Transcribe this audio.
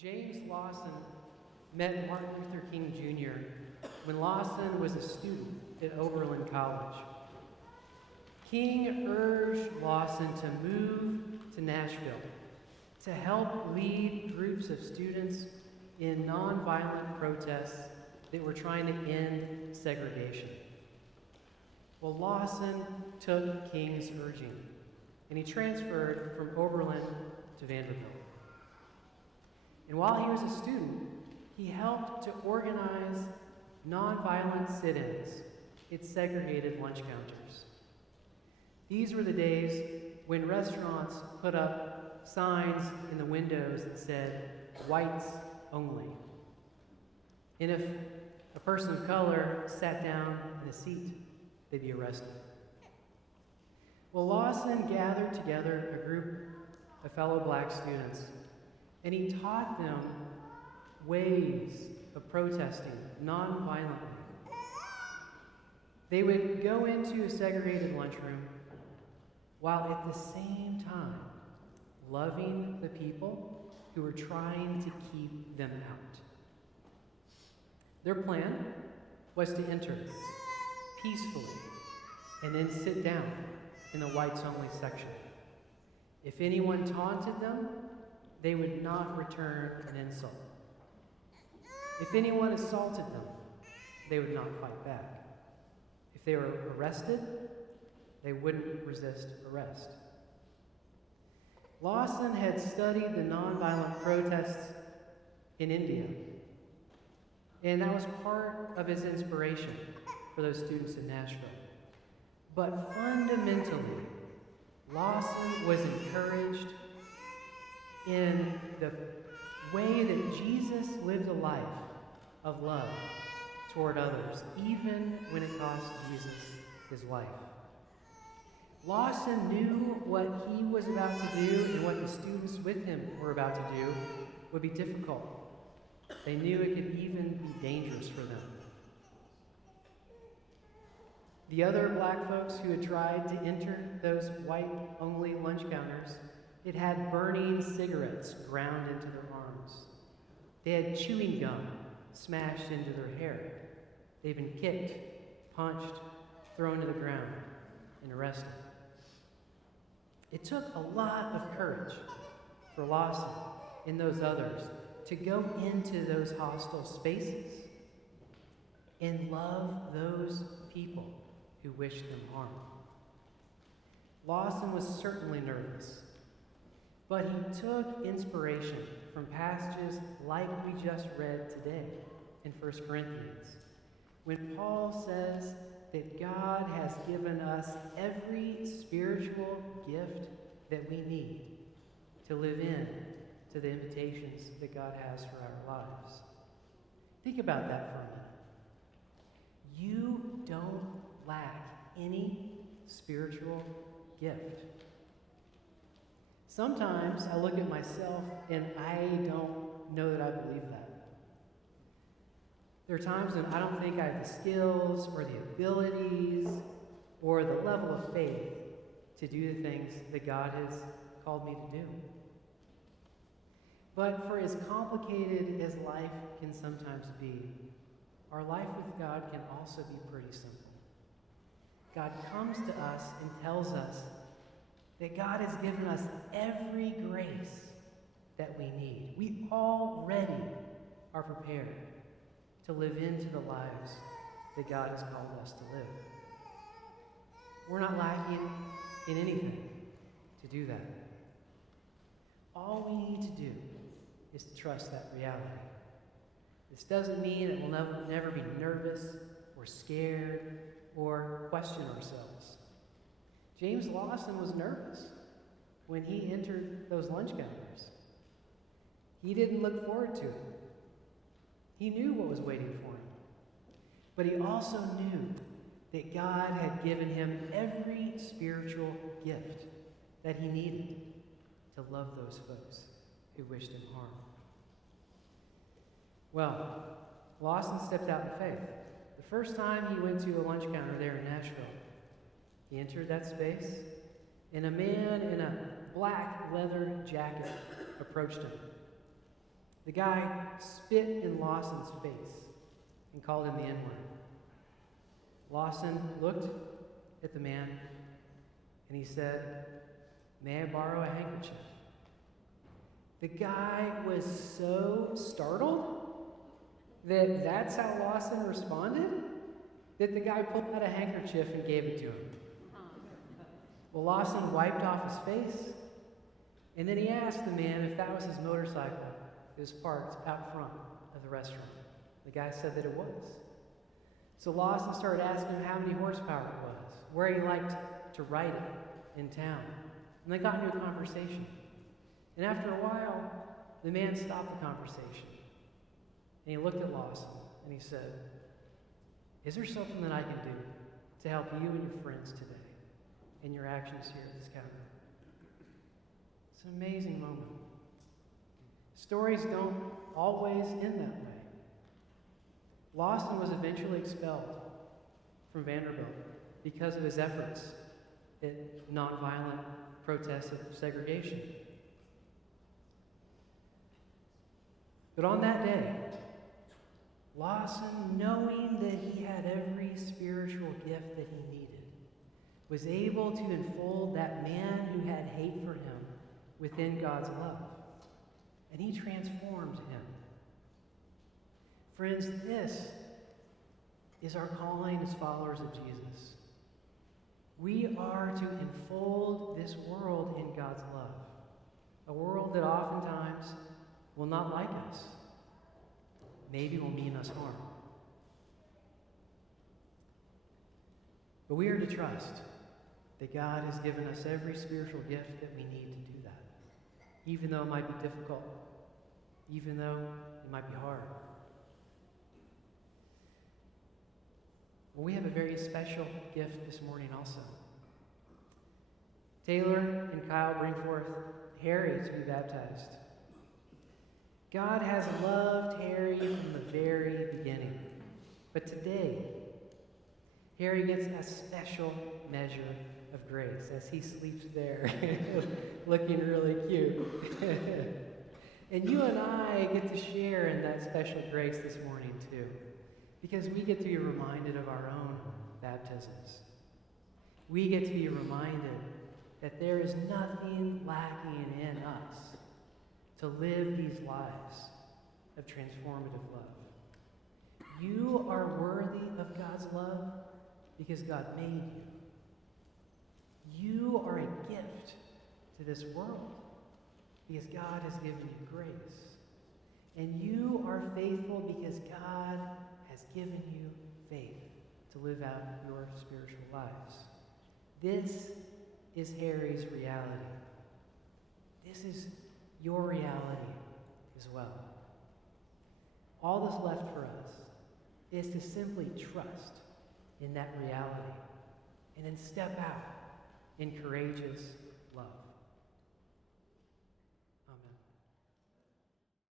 James Lawson met Martin Luther King Jr. when Lawson was a student at Oberlin College. King urged Lawson to move to Nashville to help lead groups of students in nonviolent protests that were trying to end segregation. Well, Lawson took King's urging, and he transferred from Oberlin to Vanderbilt. And while he was a student, he helped to organize nonviolent sit-ins at segregated lunch counters. These were the days when restaurants put up signs in the windows that said, "Whites only." And if a person of color sat down in a seat, they'd be arrested. Well, Lawson gathered together a group of fellow black students, and he taught them ways of protesting nonviolently. They would go into a segregated lunchroom while at the same time loving the people who were trying to keep them out. Their plan was to enter peacefully and then sit down in the whites-only section. If anyone taunted them, they would not return an insult. If anyone assaulted them, they would not fight back. If they were arrested, they wouldn't resist arrest. Lawson had studied the nonviolent protests in India, and that was part of his inspiration for those students in Nashville. But fundamentally, Lawson was encouraged in the way that Jesus lived a life of love toward others, even when it cost Jesus his life. Lawson knew what he was about to do and what the students with him were about to do would be difficult. They knew it could even be dangerous for them. The other black folks who had tried to enter those white-only lunch counters, it had burning cigarettes ground into their arms. They had chewing gum smashed into their hair. They'd been kicked, punched, thrown to the ground, and arrested. It took a lot of courage for Lawson and those others to go into those hostile spaces and love those people who wished them harm. Lawson was certainly nervous, but he took inspiration from passages like we just read today in 1 Corinthians, when Paul says that God has given us every spiritual gift that we need to live in to the invitations that God has for our lives. Think about that for a minute. You don't lack any spiritual gift. Sometimes I look at myself and I don't know that I believe that. There are times when I don't think I have the skills or the abilities or the level of faith to do the things that God has called me to do. But for as complicated as life can sometimes be, our life with God can also be pretty simple. God comes to us and tells us that God has given us every grace that we need. We already are prepared to live into the lives that God has called us to live. We're not lacking in anything to do that. All we need to do is to trust that reality. This doesn't mean that we'll never be nervous or scared or question ourselves. James Lawson was nervous when he entered those lunch counters. He didn't look forward to it. He knew what was waiting for him. But he also knew that God had given him every spiritual gift that he needed to love those folks who wished him harm. Well, Lawson stepped out in faith. The first time he went to a lunch counter there in Nashville, he entered that space, and a man in a black leather jacket approached him. The guy spit in Lawson's face and called him the N-word. Lawson looked at the man and he said, "May I borrow a handkerchief?" The guy was so startled that that's how Lawson responded, that the guy pulled out a handkerchief and gave it to him. Well, Lawson wiped off his face, and then he asked the man if that was his motorcycle that was parked out front of the restaurant. The guy said that it was. So Lawson started asking him how many horsepower it was, where he liked to ride it in town. And they got into a conversation. And after a while, the man stopped the conversation. And he looked at Lawson and he said, "Is there something that I can do to help you and your friends today in your actions here at this counter?" It's an amazing moment. Stories don't always end that way. Lawson was eventually expelled from Vanderbilt because of his efforts at nonviolent protests of segregation. But on that day, Lawson, knowing that he had every spiritual gift that he needed, was able to enfold that man who had hate for him within God's love. And he transformed him. Friends, this is our calling as followers of Jesus. We are to enfold this world in God's love, a world that oftentimes will not like us, maybe will mean us harm. But we are to trust that God has given us every spiritual gift that we need to do that, even though it might be difficult, even though it might be hard. Well, we have a very special gift this morning also. Taylor and Kyle bring forth Harry to be baptized. God has loved Harry from the very beginning. But today, Harry gets a special measure of grace as he sleeps there, looking really cute. And you and I get to share in that special grace this morning too, because we get to be reminded of our own baptisms. We get to be reminded that there is nothing lacking in us to live these lives of transformative love. You are worthy of God's love because God made you. You are a gift to this world because God has given you grace. And you are faithful because God has given you faith to live out your spiritual lives. This is Harry's reality. This is your reality as well. All that's left for us is to simply trust in that reality and then step out in courageous love.